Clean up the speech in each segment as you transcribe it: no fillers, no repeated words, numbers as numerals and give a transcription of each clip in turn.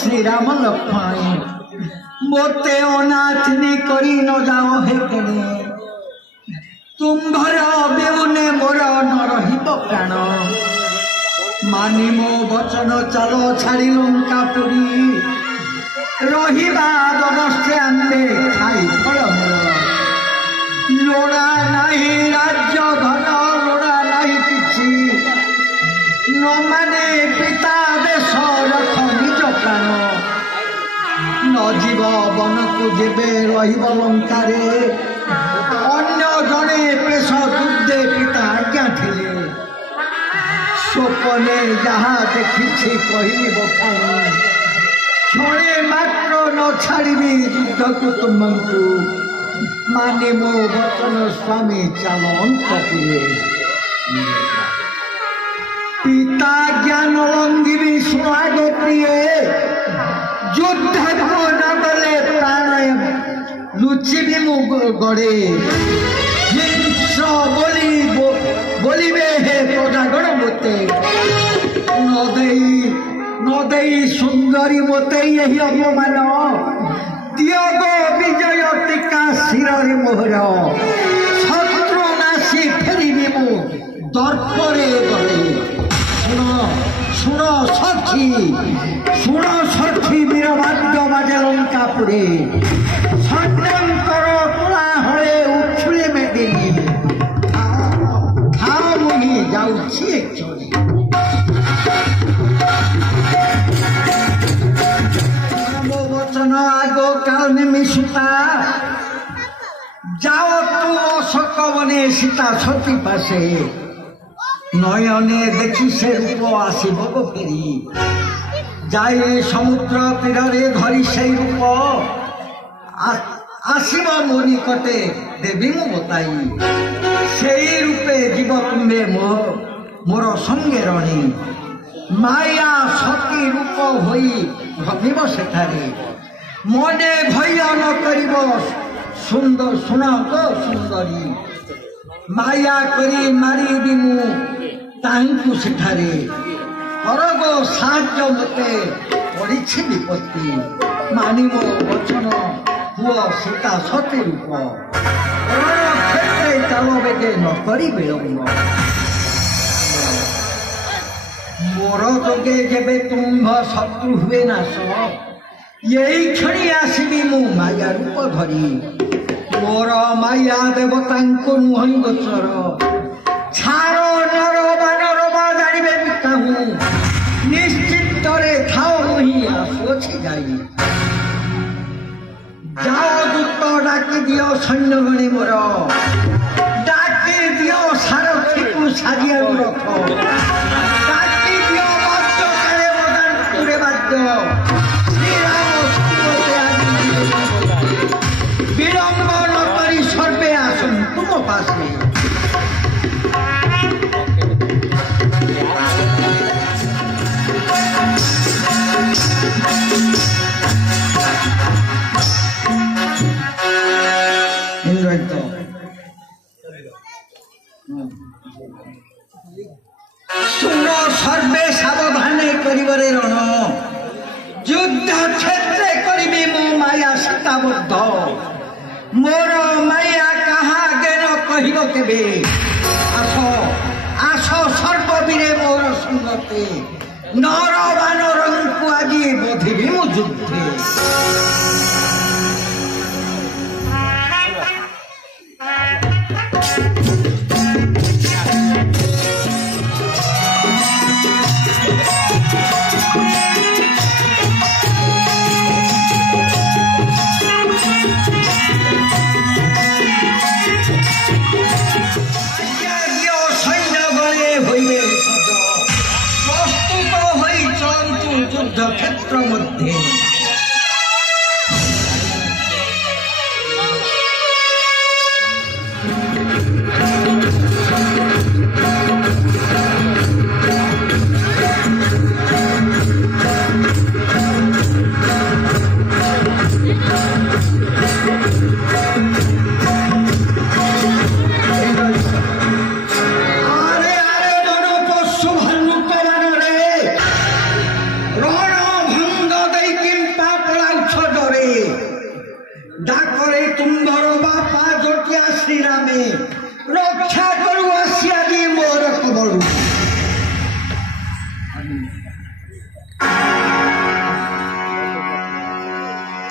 श्री राम लक्ष्मण मोते अनाथिनी करी न जाओ हे केने तुम्भर बेउने मोर न रहिब प्राण मानि मो वचन चलो छाड़ी लंकापुरी रहिबा दनस्ते आंदे खाई फलमूल लोड़ा नहीं राज्य धन लोड़ा नहीं किछि न माने पिता देश रख निज प्राण न जीव वन को जेबे रहिब लंकारे अन्य जड़े पेश दुर्दे पिता आज्ञा थिले स्वप्ने जहाँ देखी कहली बखाणी क्षणे मात्र न छाड़बी युद्ध को तुमको माने मो वचन स्वामी चलो अंतपुरे पिता ज्ञान लंघिबी सुहागे प्रिय युद्ध को न गले प्राण लुचिबी मु गड़े हिंस बोलिबे हे प्रजागण मोते नदई सुंदरी मोते यही अपमान दियो गो विजय टीका शिरे मोहर शत्रु नासी फेरिबी मु दर्परे गले शुण सखी वीरभाग्य बाजे लंकापुरे षड्यंकर कोलाहले उछुले मेदिनी खाओ मुही जाउछि एकचोरी मो वचन आगो काल में सीता जाओ तू अशोक बने सीता सती पासे नयने देखी से रूप आसब फेरी जाए समुद्र तीर धरी से रूप आसब मो निकटे देवी मु बताई से रूपे जीव तुम्बे मोर संगे रणी माया सती रूप होई भविब सेठारे मने भय न करिब सुंदर सुना तो सुंदरी माया करी मारिबी मु तांकु सेठारे करगो साहाय्य मते पड़िछि विपत्ति मानि मो वचन हुआ सीता सती रूप क्षेत्रे चाल बेगे न करी विलम्ब मोर जोगे जेबे तुम्भ शत्रु हुए नाश यही क्षणी आसबी मु माया रूप धरी मोर माया देवता नुहई गोचर छार नर बानर बा जानिबे काहू निश्चित थाओ मुही आसुअछि जाई जाओ दूत डाकी दियो सैन्य गणी मोर डाकी दियो सारथी को साजिया रख डाकी दियो बाद्य काले मदान पुरे बाद्य विलम्ब न करी सर्वे आसन तुम पासे सुन सर्वे सावधाने करिबरे रण युद्ध क्षेत्रे करिबी मो माया सीताबद्ध मोर माया कहा गेन कहिब केबे आस सर्ववीरे मोर संगते नर बानरंकु आजी बधिबी मु युद्धे क्षेत्र मध्य रक्षा करू आसिया दी मोर कबरू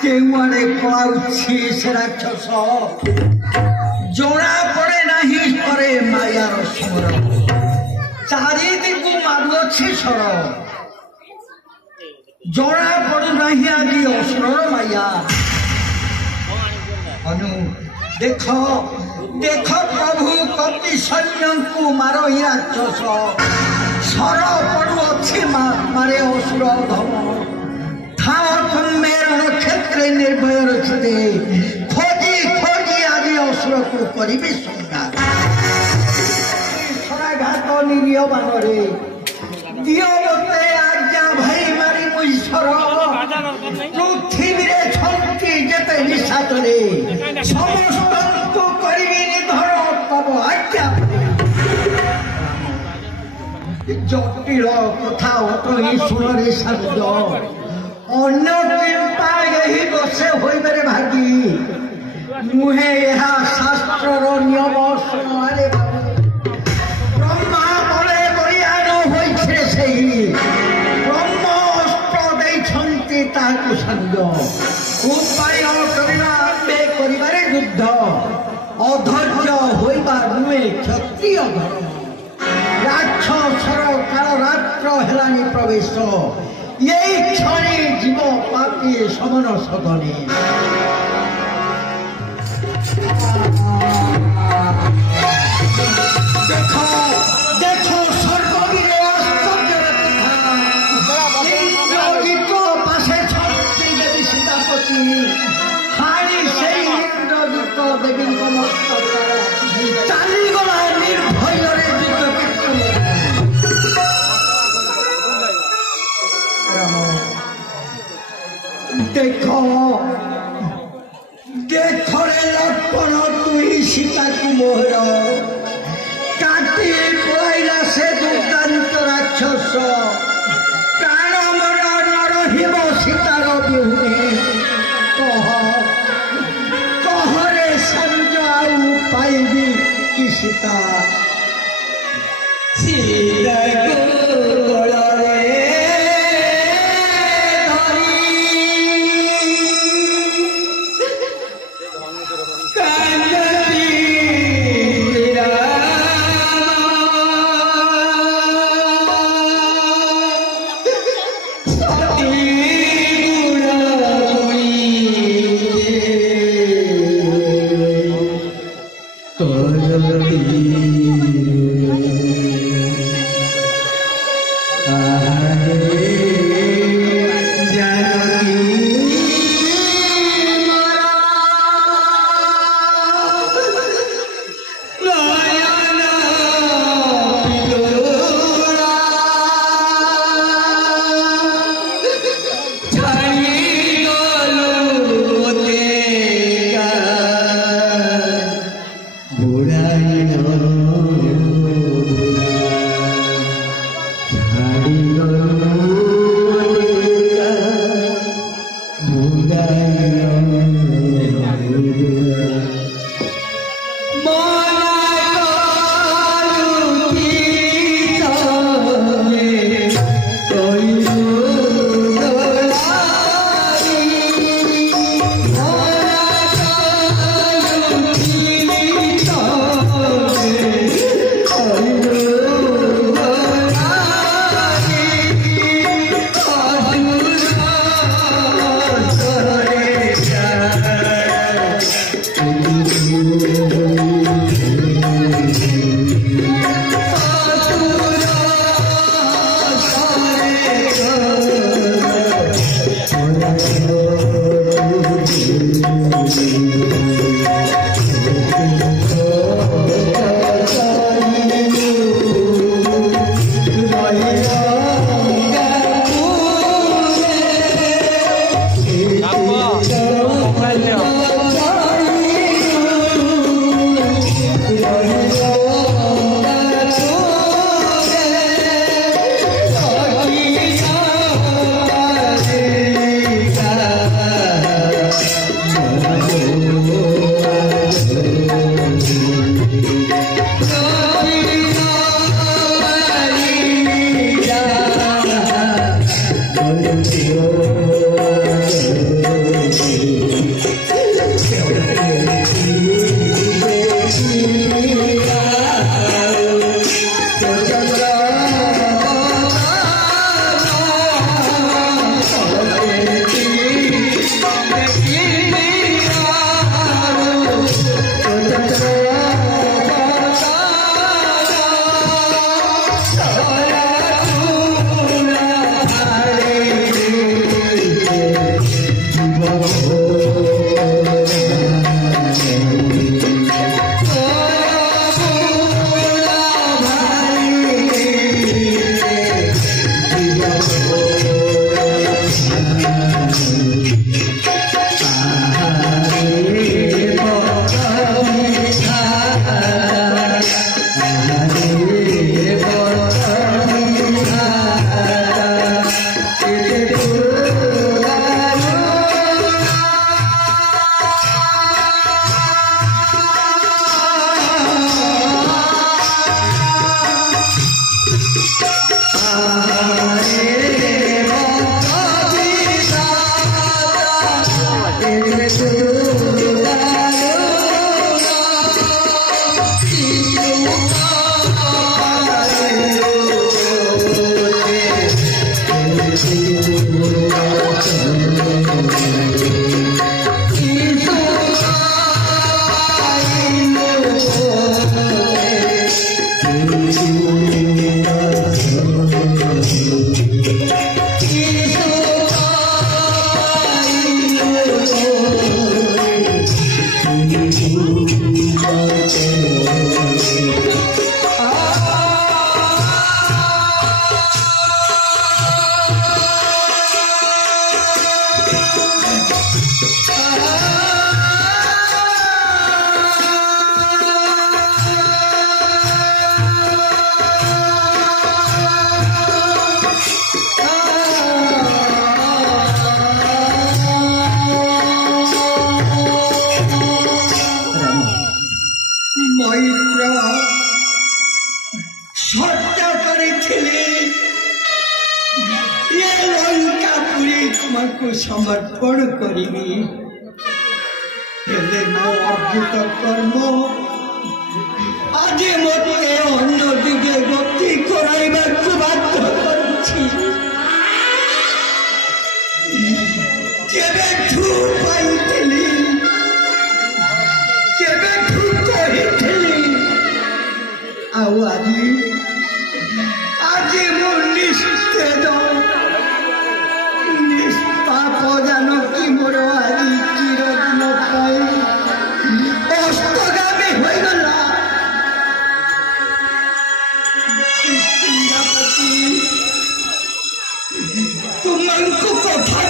केउआड़े पलाउछि से राक्षस जना पड़े नहीं करे मायार स्वर चारिदिकु मारुछि स्वर जना पड़ू नहीं आदि असुर माया अनु देख देख प्रभु कपि सैन्य को मारो राक्षस सर पड़ू अच्छी मारे असुर धम मेरण क्षेत्र निर्भय रक्षते खोजी खोजी आदि असुर को करी संहार घात निरीह बानरे दियो मते आज्ञा भाई मारी मुईश्वर पृथ्वी छंती जेते निशाचरे समस्त को करिबी निधर तब आज्ञा जटिल कथा अटही सुनरे साध्य अन्य चिंता यही बसे होइबरे भागी मुहे यहा शास्त्र नियम सुनारे ब्रह्मा बले बलियान होइछे सेही ब्रह्म अस्त्र दैछन्ति ताकु संग उपाय करिना आम्बे करिबारे युद्ध अधैर्य होइबा नुहे क्षत्रिय धर्म राक्षसर काल रात्र हेलानी प्रवेश यही क्षणे जीव पापी समन सदने देखो देखो स्वर्गवीरे इंद्रजित पाशे छंती देवी सीतापति हाणी से इंद्रजित देवी मस्तक चालीगला निर्भय देखो देखो रे लक्ष्मण तुई सीता की मोहर काटी पलाइला से दुर्दांत राक्षस प्राण मर नरहिब सीतार बिहुने कह कह रे संज आउ पाइबी कि सीता सीता समर्पण करी अर्जित कर्म आज मत अन्य दिगे गति कराइबा बाध्य आज मो निस्तेज जानकी मोर आज चिरदिन अस्तगामी हो गला तुमको कथा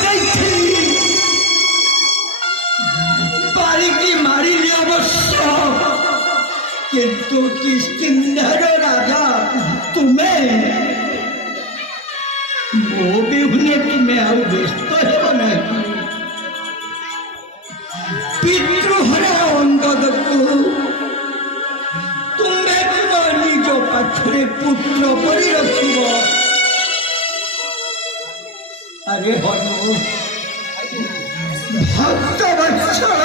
बारिकी मारि अवश्य किंतु किष्किंधर राजा तुम्हें मो विहुने तुम्हें आउ व्यस्त हो नहीं पितृहरा अंगद को तुम्हें तुम निज पाखरे पुत्र परि रखिब। अरे हनु भक्त वत्सल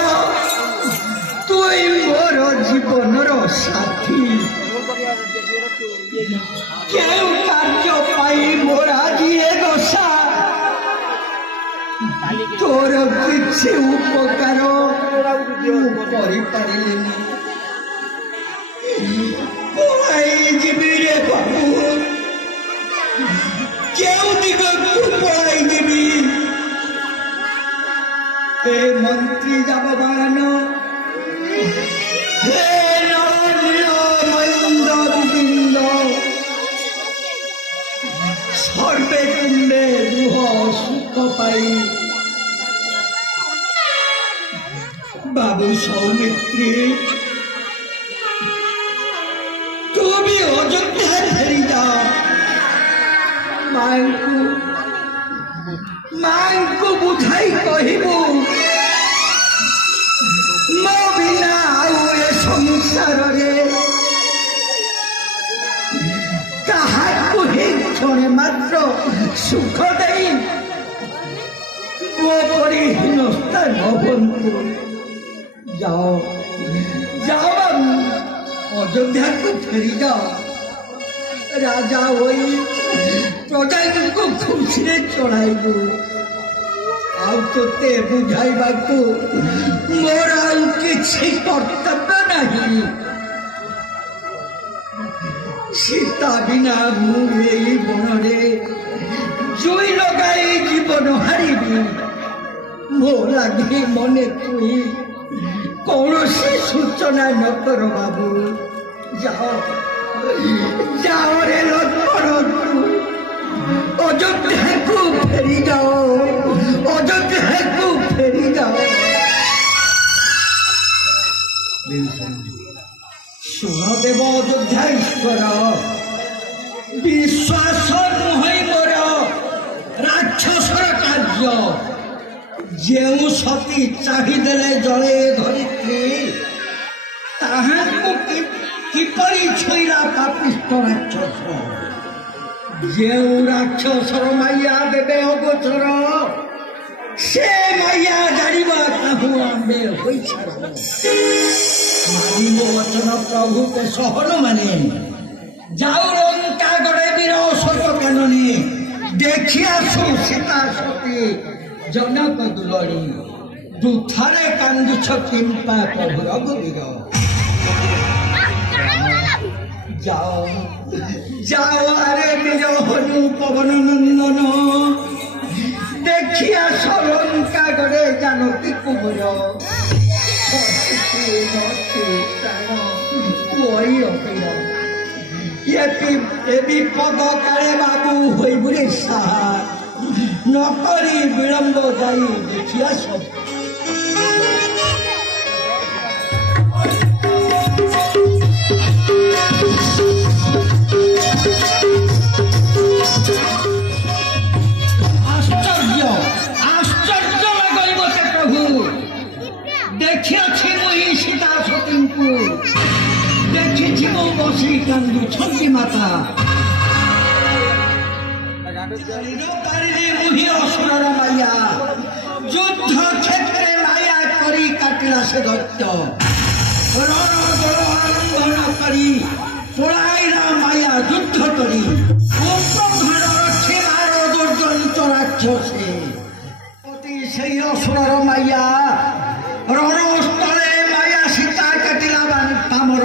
तुई मोर जीवनर साथी क्यों कार्य पाई मोर आज ए दशा तोर किसी उपकार करिपारिलेनी पलाई जीवी रे बाबू क्यों दिगକୁ पलाई जीवी हे मंत्री जाबवान हे सर्वे कुंडे रुह सुख पाई बाबू सौमित्री तू भी अयोध्या फेरी जा मां को बुझाई कहबू मो बिना आउ ए संसार रे क्षणे मात्र सुख दे मो परी हीनस्था नबंतु जाओ जाओ अयोध्या को फेरी जाओ राजा होई प्रजा को खुशी चढ़ाइबू आते बुझाइबा को मोर आउ किसी कर्तव्य नहीं सीता बिना मुझे बनरे जुई लगाई जीवन हारिबी मो लगे मने तुई कौन सी सूचना न कर बाबू जाओ जाओ रे लक्ष्मण अयोध्या को फेरी जाओ अयोध्या को फेरी जाओ। सुन देव अयोध्या ईश्वर विश्वास नुहे मोर राक्षसर कार्य जो सती चाहिदेले जले धरित्री ताहाको किपरि छोइला पापिष्ट राक्षस जो राक्षसर माया देवे अगोचर से माया जानिबा ताहु आंबे होई छाड़ मानिब वचन प्रभु को सहन माने जाऊ लंका गड़े वीर अशोक कानने देखिया सीता सती जनक दुलड़ी दुथारे कांदुछ किंपा प्रभु रघुवीर जाओ जाओ अरे निज हनु पवन नंदन देखिया लंका गड़े जानकी कुबर विपद काले बाबू होइबुरे साहा नकरी विलंब जाई देखिया सब आश्चर्य आश्चर्य लगई मते प्रभु देखिया छी मोहि सीता सती को देखी मो बसी कांदु छंदी माता मुहि असुरर माया युद्ध क्षेत्रे माया करी काटिला से दत्त रण आरंभन करी पलाइला माया युद्ध करी उपघर रक्षे मार दुर्जंत राक्षसे पति से असुरर माया रणस्थले माया सीता काटिला तामर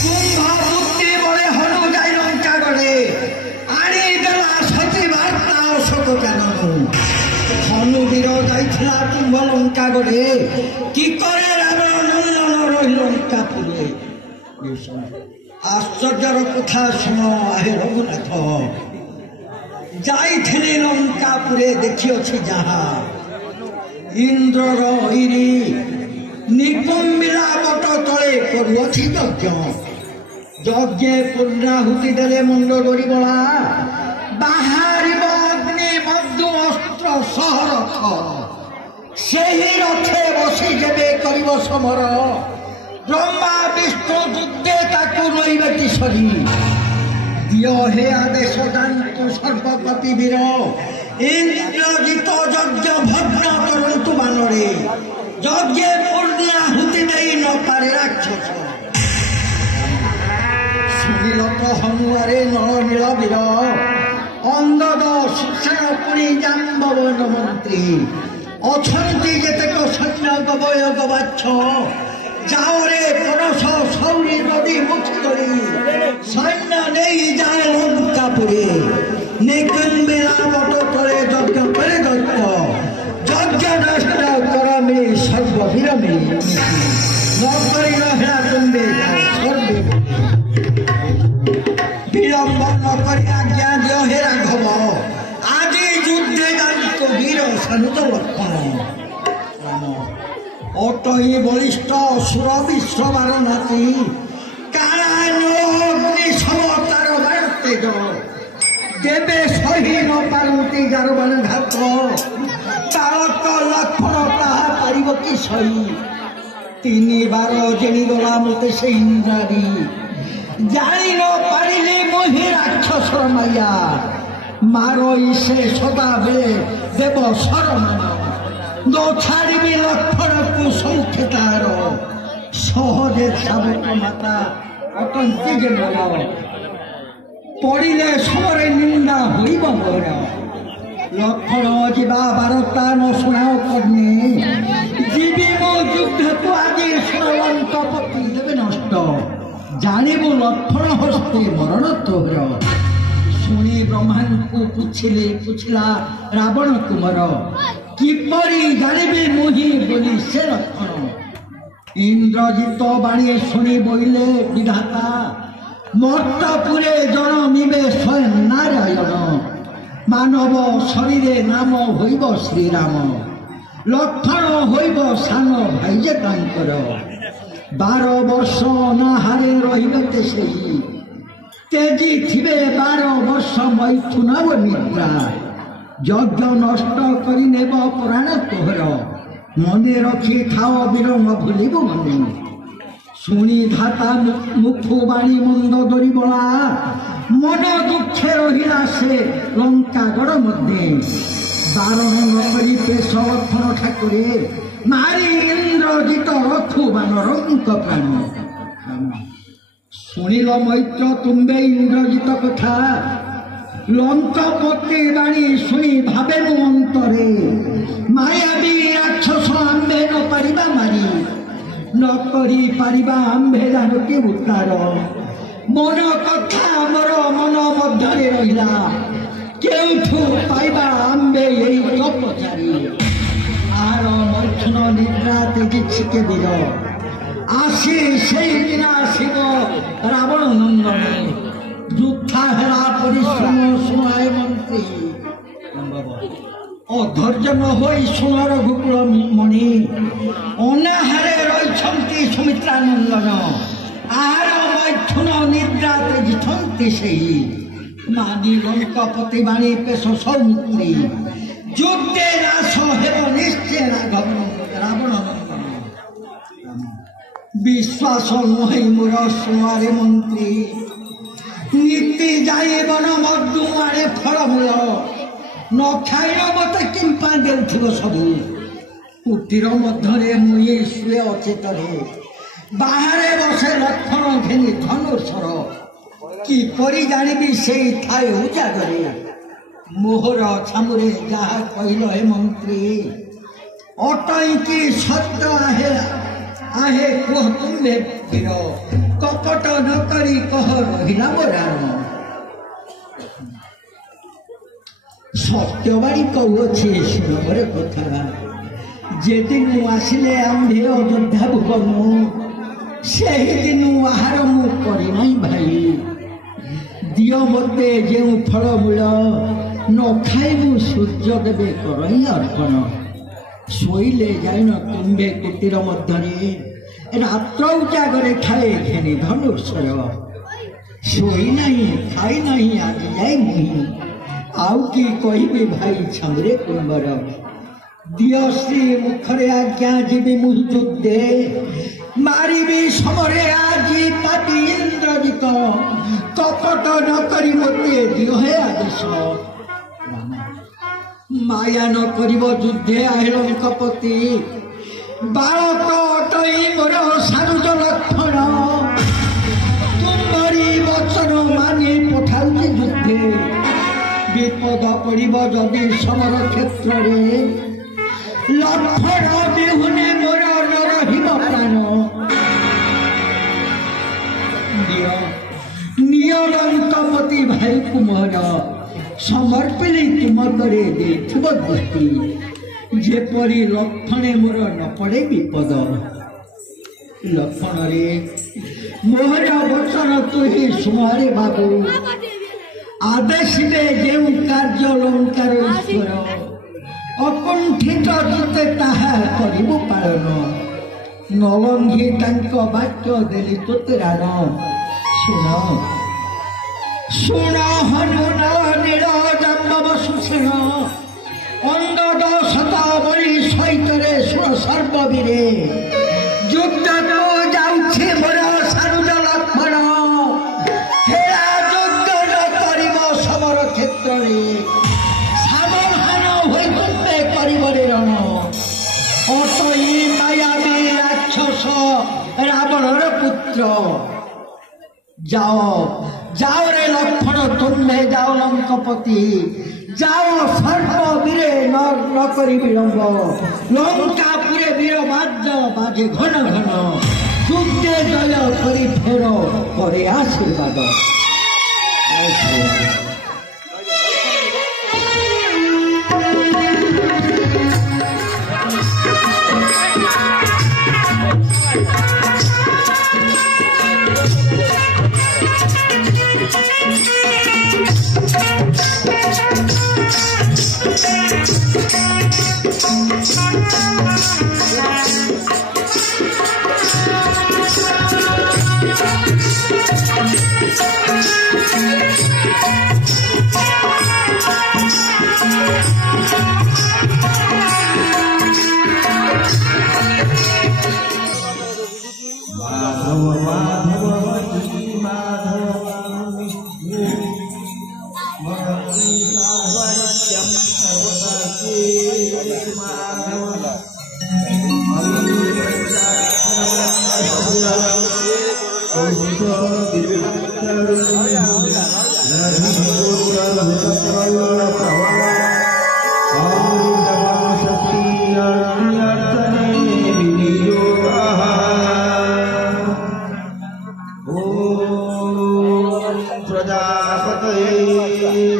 कुंभ बुद्धि बड़े हनु जाई लंका गड़े आनी देला सती वार्ता अशोक जानू हनुवीर जाइथिला कुंभ लंका गड़े कि करे रावण नंदन रही लंका पुरे आश्चर्यर कथा शुण आहे रघुनाथ जाइथिली लंका पुरे देखिअछि जहा इंद्रर इरी निकुंबिला बट तले करुअछि यज्ञ यज्ञे पूर्णाहुति देले मुंड गड़ीबला बाहरिब अग्नि मधु अस्त्र सहरथ सेही रथे बसी जेबे करिब समर ब्रह्मा विष्णु युद्धे ताकु रहिबे किशोरी दियो हे आदेश दान्तु सर्वपति वीर इंद्रजित यज्ञ भग्न करंतु बानरे यज्ञ पूर्णाहुति नहीं न पारे राक्षस सुनिल तो हनुआरे नर नील वीर अंगद शिक्षण पुरी जाम्बवन मंत्री अछंती जेतेक सैन्य गवय गवाच्छ जाओ रे परस सौरी नदी मुक्ति करी सैन्य नहीं जाए लंकापुरे निकुंबिला बट तले यज्ञ करे दत्त यज्ञ नष्ट करमे सर्ववीर मिली नकरी रहा तुम्बे सर्वे विलंब नकरी आज्ञा दियो हे राघव आदि युद्धे जानित वीर सानुत लक्षण अटही बलिष्ठ सुर विश्वबार नाती काराग्नि समतार बाण तेज देवे सही न पारती जार बाण घात तारक लक्षण ताहा पारिब कि सही तीन बार जेणीगला मते से इंद्रारी जानी न पारिले मोहि राक्षसर माया मारई से सदा बेले देव शरण न छाड़बी लक्षण को संकेतार सहजे साबक माता अटंती जे नर पड़े समरे निंदा होइब मोर लक्षण जीवा बारता न शुणाओ कर्णे जीवी मो युद्ध को आज लंकापति देवे नष्ट जानबू लक्षण हस्ते मरण तोहर शुणी ब्रह्मा को पूछिला रावण कुमार किपरि जानबी मुहि बोली से लक्षण इंद्रजित बाणी शुणी बोले विधाता मर्तपुरे जन्मिबे स्वयं नारायण मानव शरीरे नाम होइब श्रीराम लक्षण होइब सान भाईजे तांकर 12 वर्ष अनाहारे रहिबे सेही तेजी थिबे 12 वर्ष मैथुन निद्रा यज्ञ नष्ट करि नेब पुराण तोहर मने रखी खाओ वीर न भूलिब मने शुणी धाता मुखु बाणी मंद दरी बला मन दुखे रहिला से लंकागढ़ मध्य बारण नकरी पेश लक्षण ठाकुरे मारी इंद्रजित रथु बानरंक प्राण शुणिल मैत्र तुम्बे इंद्रजित कथा ଲଙ୍କପତି ବାଣୀ ଶୁଣି ଭାବେ ମୁଁ ଅନ୍ତରେ ମାୟାବୀ ରାକ୍ଷସ ଆମ୍ଭେ ନ ପାରିବା ମାରି ନ କରି ପାରିବା ଆମ୍ଭେ ଜାନକୀ ଉତ୍ତାର ମନ କଥା ଆମର ମନ ମଧ୍ୟରେ ରହିଲା କେଉଁଠୁ ପାଇବା ଆମ୍ଭେ ଏଇ ତପଚାରୀ ଆର ମୈଥୁନ ନିଦ୍ରା ତେଜିଛି କେବିର ଆସି ସେଇଦିନ ଆସିବ ରାବଣ ନନ୍ଦନ ଯୁଦ୍ଧା ହେଲା ପରିଶ୍ରମ ଶୁଣାଏ ମନ୍ତ୍ରୀ ଅଧୈର୍ଯ୍ୟ ନ ହୋଇ ଶୁଣ ରଘୁକୁଳ ମଣି ଅନାହାରେ ରହିଛନ୍ତି ସୁମିତ୍ରା ନନ୍ଦନ ଆହାର ମୈଥୁନ ନିଦ୍ରା ତେଜିଛନ୍ତି ସେହି ମାନି ଲଙ୍କପତି ବାଣୀ ପେଶ ସୌମିତ୍ରୀ ଯୁଦ୍ଧେ ନାଶ ହେବ ନିଶ୍ଚୟ ରାବଣ ନନ୍ଦନ ବିଶ୍ୱାସ ନୁହେଁ ମୋର ଶୁଣାରେ ମନ୍ତ୍ରୀ ନୀତି ଯାଇ ବନ ମଧୁ ଆଣେ ଫଳମୂଳ ନ ଖାଇଲ ମତେ କିମ୍ପା ଦେଉଥିବ ସବୁ କୁଟୀର ମଧ୍ୟରେ ମୁଇଁ ଶୁଏ ଅଚେତରେ ବାହାରେ ବସେ ଲକ୍ଷଣ ଘେନି ଧନୁର୍ଷର କିପରି ଜାଣିବି ସେଇ ଥାଏ ଉଜାଗରେ ମୋହର ଛାମୁରେ ଯାହା କହିଲ ହେ ମନ୍ତ୍ରୀ ଅଟଇକି ସତ୍ୟ ଆହେ ଆହେ କୁହ ତୁମେ ବୀର କପଟ ନ କରି କହ ରହିଲା ବରାଣ ସତ୍ୟବାଣୀ କହୁଅଛି ଶୁଣ ପରେ କଥା ଯେଦିନ ଆସିଲେ ଆମ୍ଭେ ଅଯୋଧ୍ୟା ଭୁବନ ସେହିଦିନ ଆହାର ମୁଁ କରିନାହିଁ ଭାଇ ଦିଅ ମୋତେ ଯେଉଁ ଫଳମୂଳ ନ ଖାଇ ମୁଁ ସୂର୍ଯ୍ୟ ଦେବେ କରଇ ଅର୍ପଣ ଶୋଇଲେ ଯାଇନ ତୁମ୍ଭେ କୁଟୀର ମଧ୍ୟରେ ରାତ୍ର ଉଜାଗରେ ଖାଏ ଘେନି ଧନୁର୍ଷର ଶୋଇ ନାହିଁ ଖାଇ ନାହିଁ ଆଜି ଯାଇ ମୁହିଁ ଆଉ କି କହିବି ଭାଇ ଛାମୁରେ କୁମ୍ଭର ଦିଅ ଶ୍ରୀ ମୁଖରେ ଆଜ୍ଞା ଯିବି ମୁଁ ଯୁଦ୍ଧେ ମାରିବି ସମରେ ଆଜି ପାପି ଇନ୍ଦ୍ରଜିତ କପଟ ନ କରି ମୋତେ ଦିଅ ହେ ଆଦେଶ ମାୟା ନ କରିବ ଯୁଦ୍ଧେ ଆହେ ଲଙ୍କପତି ବାଳକ ଅଟଇ ମୋର ସାରୁଜ ଲକ୍ଷଣ ତୁମରି ବଚନ ମାନି ପଠାଉଛି ଯୁଦ୍ଧେ ବିପଦ ପଡ଼ିବ ଯଦି ସମର କ୍ଷେତ୍ରରେ ଲକ୍ଷଣ ବିହୁନେ ମୋର ନ ରହିବ ପ୍ରାଣ ନିୟ ଲଙ୍କପତି ଭାଇ କୁମର ସମର୍ପିଲି ତୁମ ପରେ ଦେଇଥିବ ଦୃଷ୍ଟି ଯେପରି ଲକ୍ଷଣେ ମୋର ନ ପଡ଼େ ବିପଦ ଲକ୍ଷଣରେ ମୋହର ବଚନ ତୁହି ଶୁଣରେ ବାବୁ ଆଦେଶିବେ ଯେଉଁ କାର୍ଯ୍ୟ ଲଙ୍କାର ଈଶ୍ୱର ଅକୁଣ୍ଠିତ ଯେତେ ତାହା କରିବୁ ପାଳନ ନଲଙ୍ଘି ତାଙ୍କ ବାକ୍ୟ ଦେଲି ତୋତେ ରାଣ ଶୁଣ ଶୁଣ ହନୁନ ନୀଳ ଜାମ୍ବବ ସୁଷେଣ ଅଙ୍ଗଦ ଶତାବଳୀ ସହିତରେ ଶୁଣ ସର୍ବବୀରେ ଯୁଦ୍ଧକୁ ଯାଉଛି ମୋର ସାରୁଜ ଲକ୍ଷ୍ମଣ ହେରା ଯୁଦ୍ଧ ନ କରିବ ସମର କ୍ଷେତ୍ରରେ ସାବଧାନ ହୋଇ ତୁମେ କରିବରେ ରଣ ଅଟଇ ମାୟାବୀ ରାକ୍ଷସ ରାବଣର ପୁତ୍ର ଯାଅ ଯାଅ ରେ ଲକ୍ଷଣ ତୁମେ ଯାଅ ଲଙ୍କପତି ଯାଅ ସର୍ବବୀରେ ନ କରି ବିଳମ୍ବ ଲଙ୍କାପୁରେ ବୀର ବାଦ୍ୟ ବାଜେ ଘନ ଘନ ଯୁଦ୍ଧେ ଜୟ କରି ଫେର করে আশীর্বাদ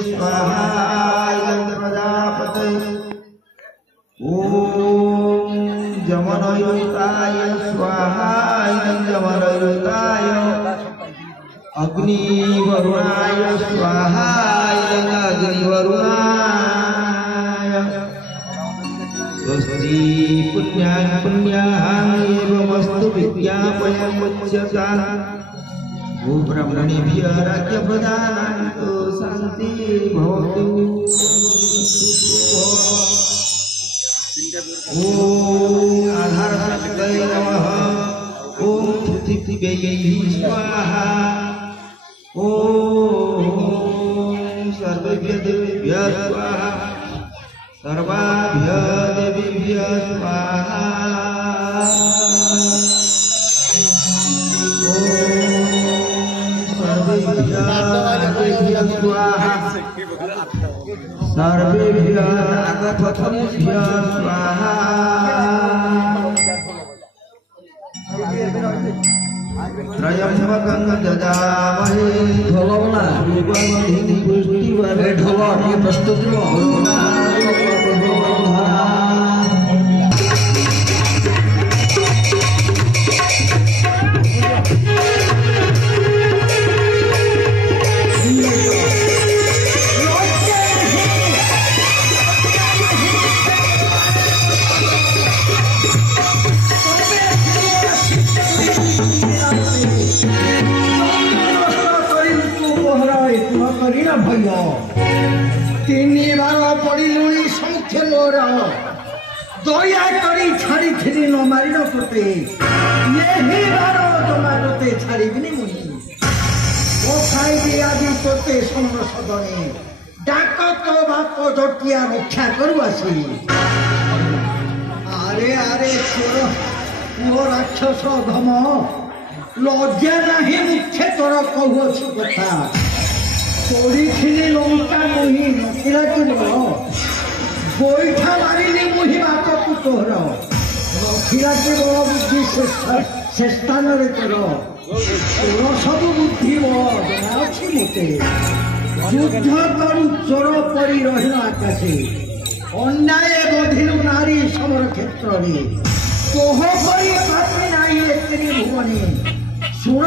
स्वाहा प्रजापते ओम जमनयुताय स्वाहा जमनयुताय अग्निवरुणाय स्वाहा अग्निवरुणाय स्वस्ति पुण्यां एवमस्तु विद्यापयमुच्यता ब्रह्मणेभ्यः राज्यप्रदानान्तु शान्तिर्भवतु ओम आधारशक्तये नमः ओम पृथिव्यै स्वाहा ओम सर्वेभ्यः देवेभ्यः स्वाहा सर्वाभ्यः देवेभ्यः स्वाहा सर्वेभ्यः अगतथेभ्यः स्वाहा त्रयम्बकं ददामहे ढोलवला रूपमहिं पुष्टिवरे ढोल ये प्रस्तुत दया करी छाड़ी थी न मारी नते यही बारो तुम्हारे छाड़ी मुझे ओ खाई आज तोते समर सदने डाक तो बाप जटिया रक्षा करू आसी आरे आरे पुओ राक्षस धम लज्जा नहीं मुख्य तोर कहूँ कथा तोड़ी लंका मुही नथिला गोईठा मारिली मुही बाप तोहर नथिला बुद्धि से स्थान तोर तोर सब बुद्धि अच्छी मते युद्ध करू चोर परी रही आकाशे अन्याय बधिलु नारी समर क्षेत्र में तोह परी पापी नाई एतरी भुवने शुण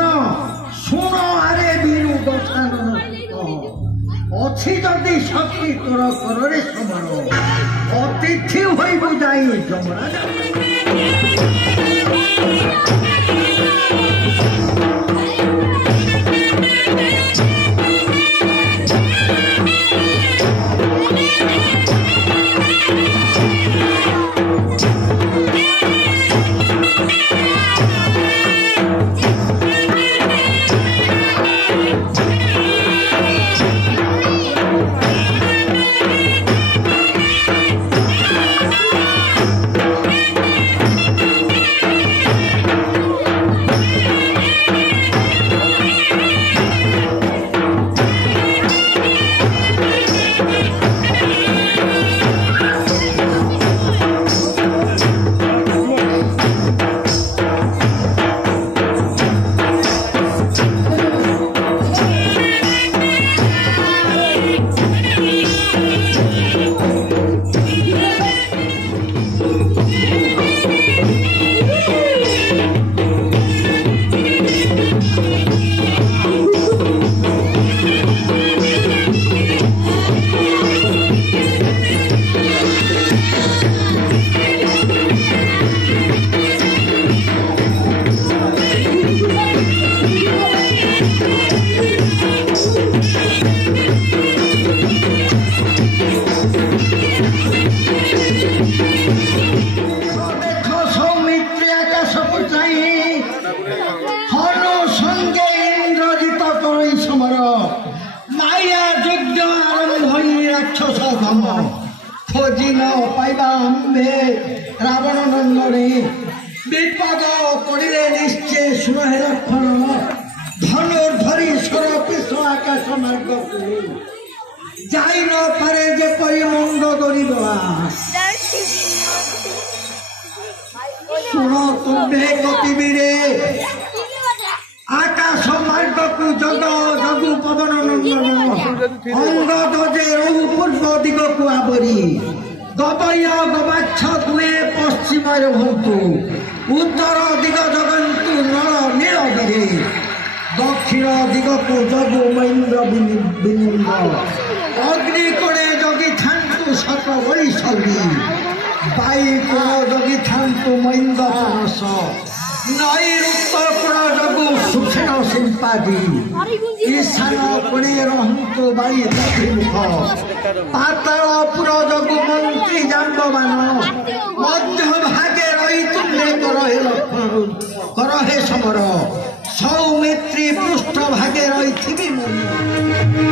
शुण आरे बीरु दशानन अच्छी जदि शक्ति तोर करे समर अतिथि होई बुझाई जमराज खोजी न पाइबा आम्बे रावण नंदने विपद पड़े निश्चय सुनहे लक्षण धनुर्धरी स्वर पिश आकाश मार्ग जाई न पारे जे परि मंद गरीब सुन तुम्हे गतिविरे आकाश मार्ग को जग जगु पवन नंदन অঙ্গদ যে রহু পূর্ব দিগকু আবরি গবয় গবাচ্ছ দুয়ে পশ্চিমরে ভন্তু উত্তর দিগ জগন্তু নল নীলগিরি দক্ষিণ দিগকু যদু মৈন্দ্র বিনিম্ব অগ্নি কোণে জগি থান্তু শত বৈশল্যী বায়ু কোণ জগি থান্তু মৈন্দ্র পনস নଈর ଉତ୍ତର କୋଣ ଯୋଗୁ ସୁଖେଣ ଶିଳ୍ପାଦି ଈଶାନ କୋଣେ ରହନ୍ତୁ ବାଇ ଦକ୍ଷିମୁଖ ପାତାଳପୁର ଯୋଗୁ ମନ୍ତ୍ରୀ ଜାମ୍ବମାନ ମଧ୍ୟ ଭାଗେ ରହି ତୁମେ କର ହେ ସମର ସୌମିତ୍ରୀ ପୃଷ୍ଠ ଭାଗେ ରହିଥିବି ମୁଁ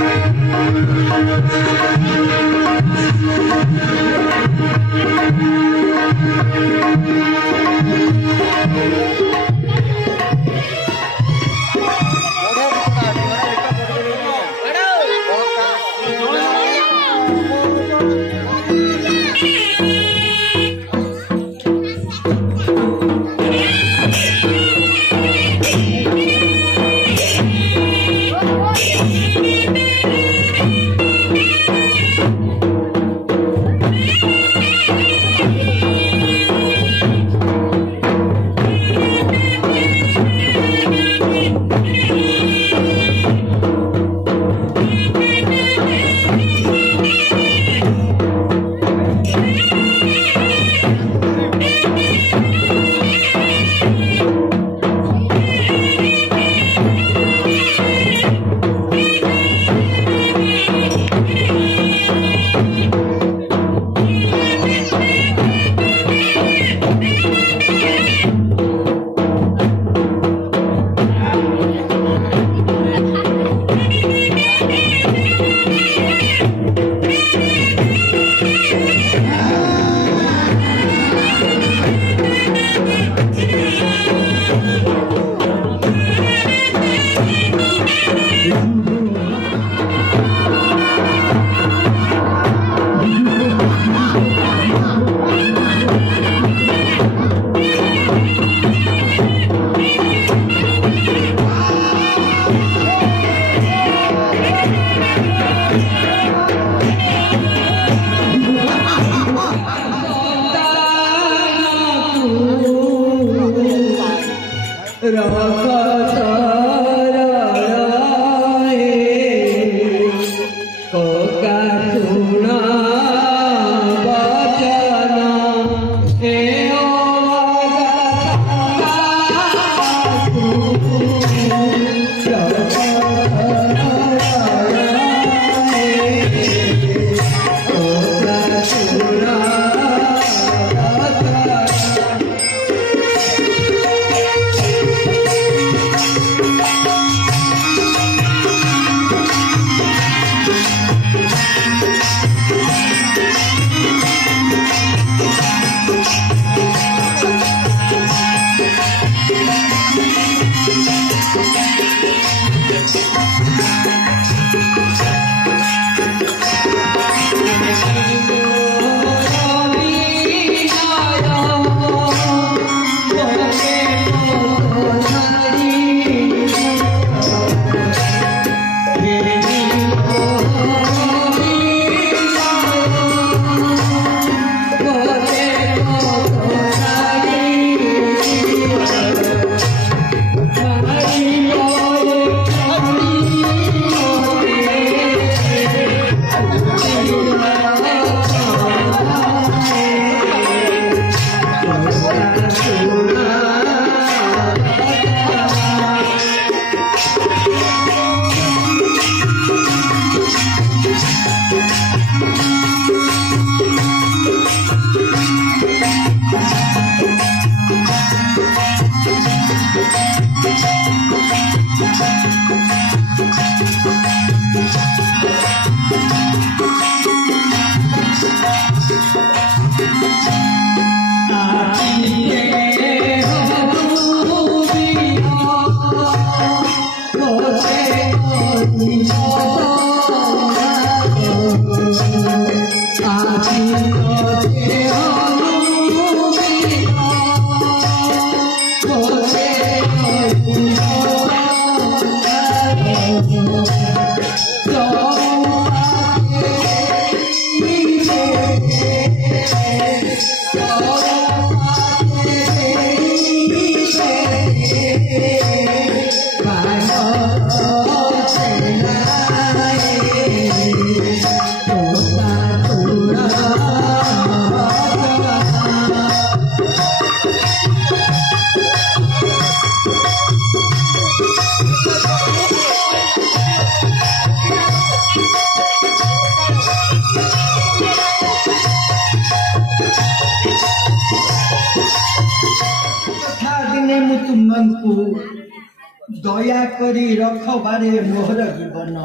दया करी रख बारे मोहर जीवन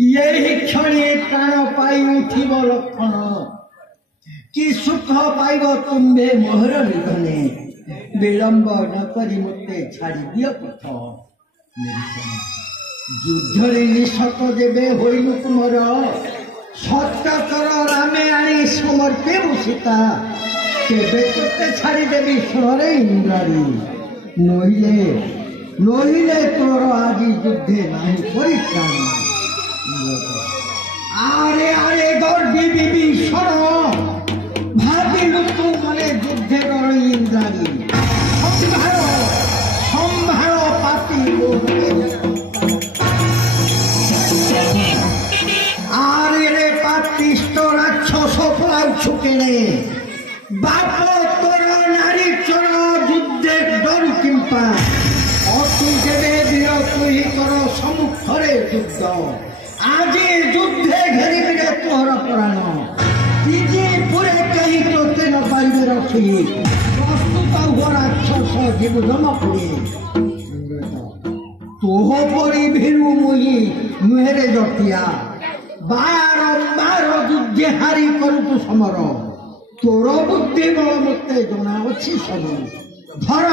यही क्षणे प्राण पाई उठिब लक्षण कि सुख पाइब तुम्बे मोहर निधने विलंब न करी मते छाड़ी दियो पथ युद्धरे निशत देवे होइलु तुमर सत्य कर रामे आनी समर्पे सीता केबे तते छाड़ी देवी सुरे इंद्राणी नहिले तोर आज युद्धे नहीं परित्राण आरे आरे गर्वी विभीषण भाविलु तू मने युद्धे इंद्राणी संभार पापी आरे रे पापिष्ट राक्षस पलाउ छुकेने बाप तोर नारी चर युद्धे डर किंपा अतु जेबे वीर तुही कर सम्मुखरे युद्ध आज युद्धे घेरिबे तोहर प्राण तिजे पुरे कहीं तोते न पाइबे रखी प्रस्तुत हो राक्षस जीव जमपुरी तोह परी भीरु मुही नुहेरे जटिया बारंबार युद्धे हारी करू समर तोर बुद्धि बल मते जना अच्छी सब धर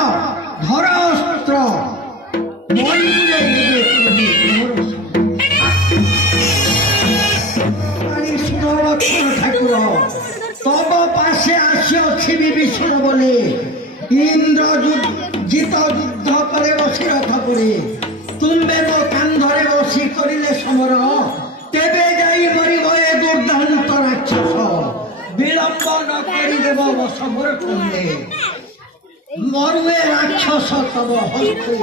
धर अस्त्र ठाकुर तब पासे आसी विभीषण बोले इंद्र जित युद्ध करे बसी रथ पड़े तुम्बे मो कांधरे बसी करिले समर तेबे जाई मरिब ए दुर्दांत राक्षस विलंब न करिदेव समर कुंडे मरुए राक्षस तब हस्ते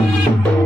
Thank you.